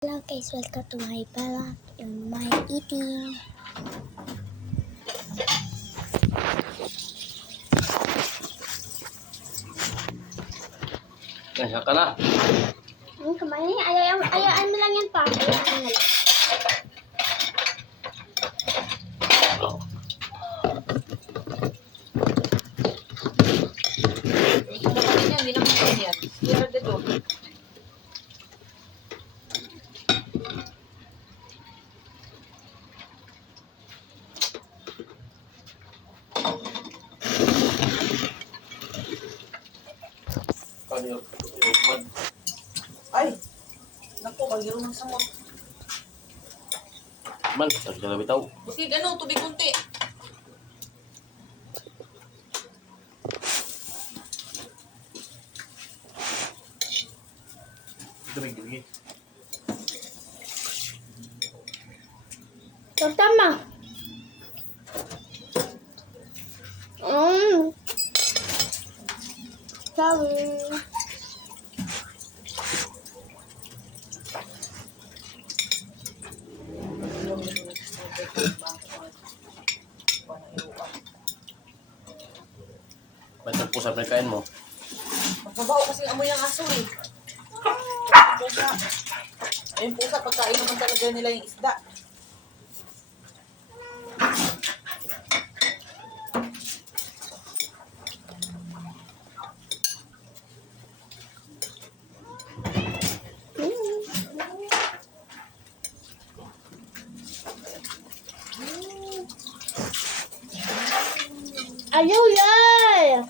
Hello guys, welcome to my vlog and my eating. Nasya ka na. Kumain. Ayaan mo lang yan pa. Ayaan mo lang. Ito naman yan, hindi naman yan yan. Sira dito. Ay! Naku, magiro ng samot. Man, sakit na bitaw. Buti ano, tubig kunti. Dumi. Tama. Sorry. Ba't nagpusap na kain mo? Magbabaho kasi amoy ng aso eh. Pusa. Ayun pusa, pagkain naman talaga nila yung isda. Ayaw yan.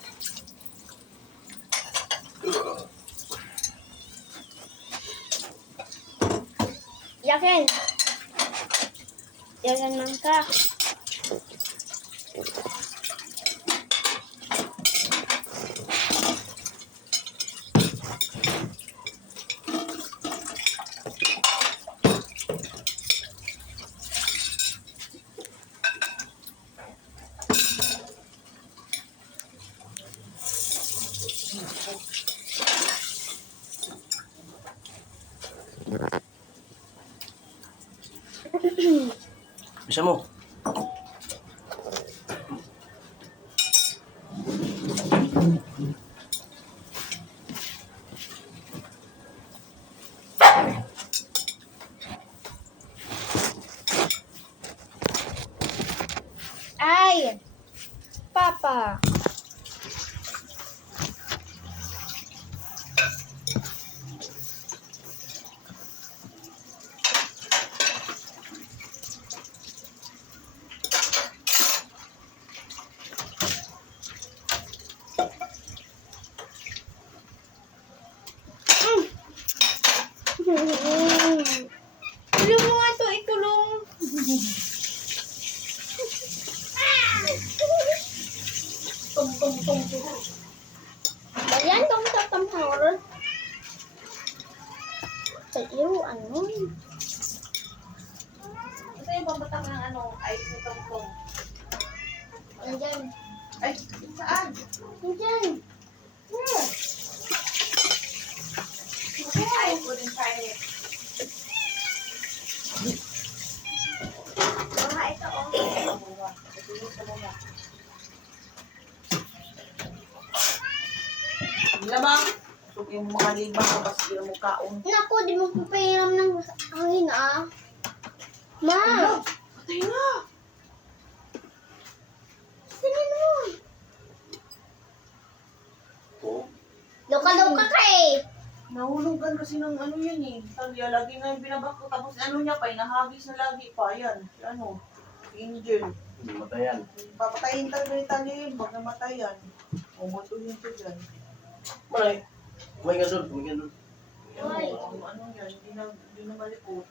Yakin. Yakin man ka. Bisa mo. Ay. Papa. Kulong mo nga to, ikulong. Tung. Ayan, tung-tung-tung-hor. Sa iyo, ano? Ito yung pambatak ng ano, ice ni Tongtong. Ayan. Ay, saan? Ayan. Where? I couldn't find it. Mga ito, oh. Ito yung sa muna. Lamang. Ito yung mga libang na basta yung mukhaon. Naku, di mo papahiram ng hangin, ah. Ma! Patay na! Sige mo. Oo. Loka-loka ka eh. Nahulugan kasi ng ano yan eh. Talya, lagi nga yung binabak ko. Tapos ano niya pa, nahagis na lagi pa. Yan, si ano, Angel. Hindi matayan. Papatayin talaga ni Talya yun. Pag namatay yan, umutuhin ko dyan. Malay. Kumain ka doon. Ay. Ano yan, hindi na malikot.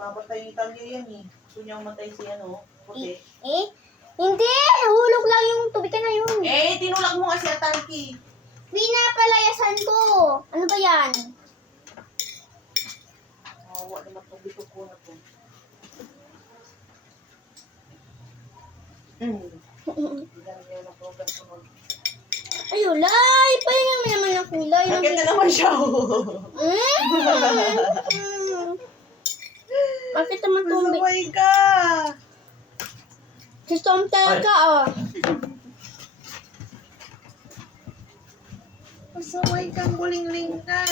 Papatay ni Talya yan eh. Gusto niya matay si ano, puti. Eh? Hindi! Nahulog lang yung tubig ka na yun. Eh, tinulak mo kasi Atalki. Pinapalayasan ko. Ano ba yan? Awa naman itong bito ko na to. Hindi na niya na program ko nun. Ay, ulay! Pahinga mo naman ang kulay. Bakit na naman siya? Mm. Bakit naman tumbi? Pasaway ka. Si Tom talaga, oh. Pasaway kang guling-ling ka.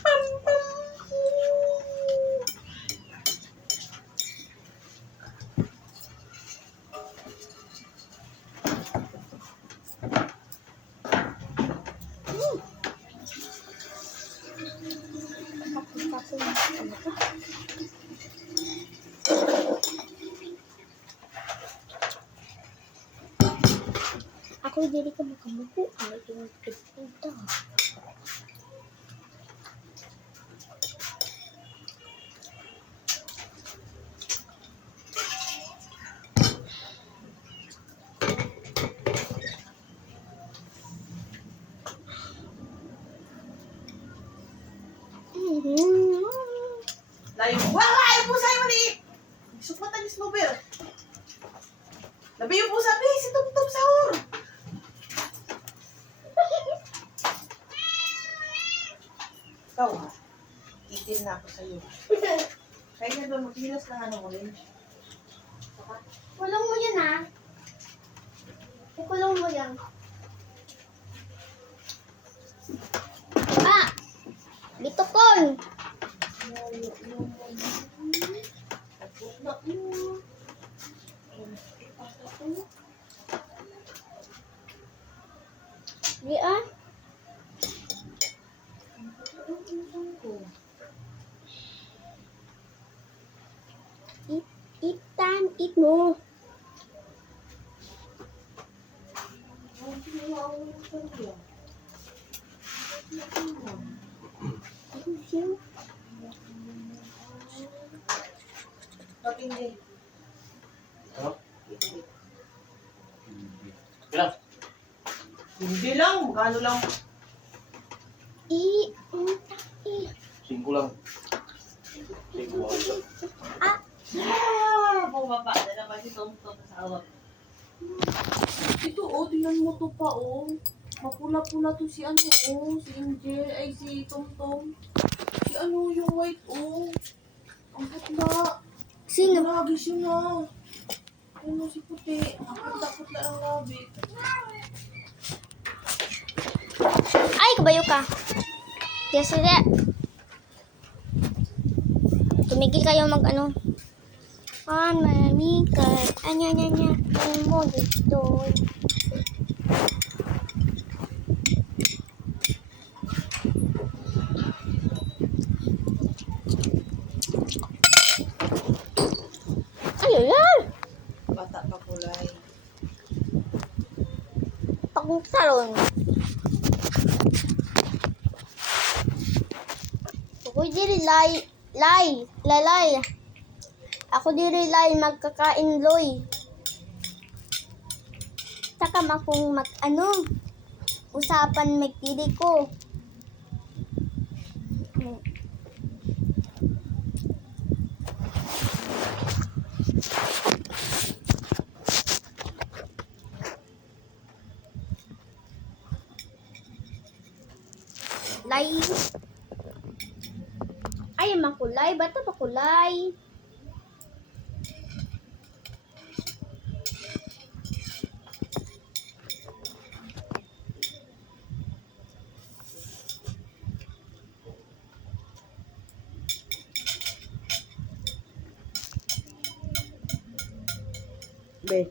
Pam, pam. Ako dili ka makamuko. Ano yung pupunta? Layo mo. Wala! Ay, pusa yung mali! Sukmatan ni Snowbell. Labi yung pusa, please. Itong sahur. Ikaw, ha? Itil na ako sa'yo. Kaya nga doon, maghilas lang ano orange. Kulong mo yan, ha? Ikulong mo yan. Ah! Bitukon! Di ah? Eat mo. Pag hindi. Ano? Kailan? Hindi lang. Magkano lang. I. 5 lang. 5 lang. Bumaba na naman si Tom sa awak. Ito, oh, tingnan mo to pa, oh. Mapula-pula to si ano, oh. Si Angel, ay si Tom. Si ano, yung white, oh. Ang putla. Sino? Grabe siya na. Ano si puti. Ang putla-putla ang labi. Ay, kabayo ka. Yes, sir. Tumigil kayo mag ano. Manikat. Anya. Ang mo dito. Ay. Bata pa kulay. Takong salon. Ako diri lay. Ako diri lay magkakain loy. Saka akong usapan magtili ko. Lay. Ay, makulay. Bata makulay. Be.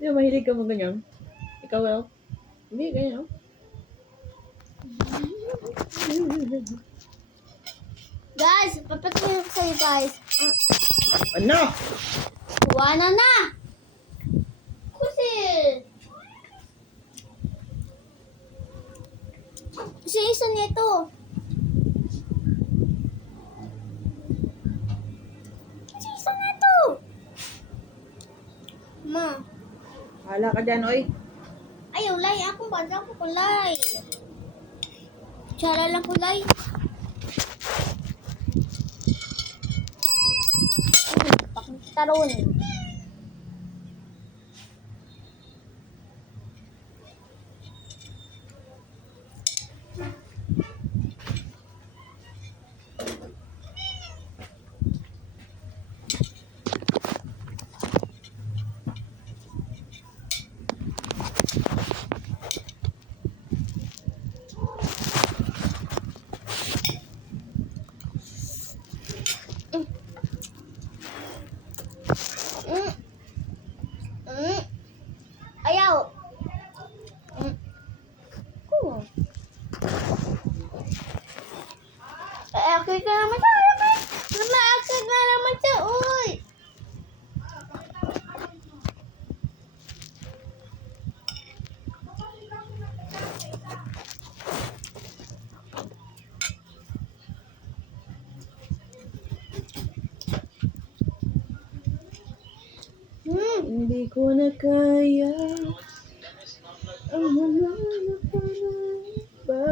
Di ba mahilig ka mo ganyan? Ikaw, well? Hindi, ganyan. Guys, papatingin ko sa'yo guys. Ano? Kuwana na! Kusil! Isa nito. Isa na to. Ma. Hala ka dyan, oy. Ayaw, lay. Ako ba? Ako kulay. Tsara lang kulay. Pakitaron. Akit na naman siya. Mama, akit na naman siya. Uy. Hindi ko na kaya ang wala na ba.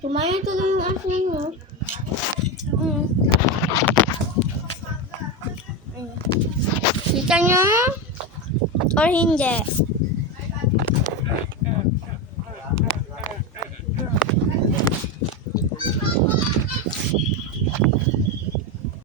Tumayo tuloy yung asin mo. Kita nyo? Or hindi?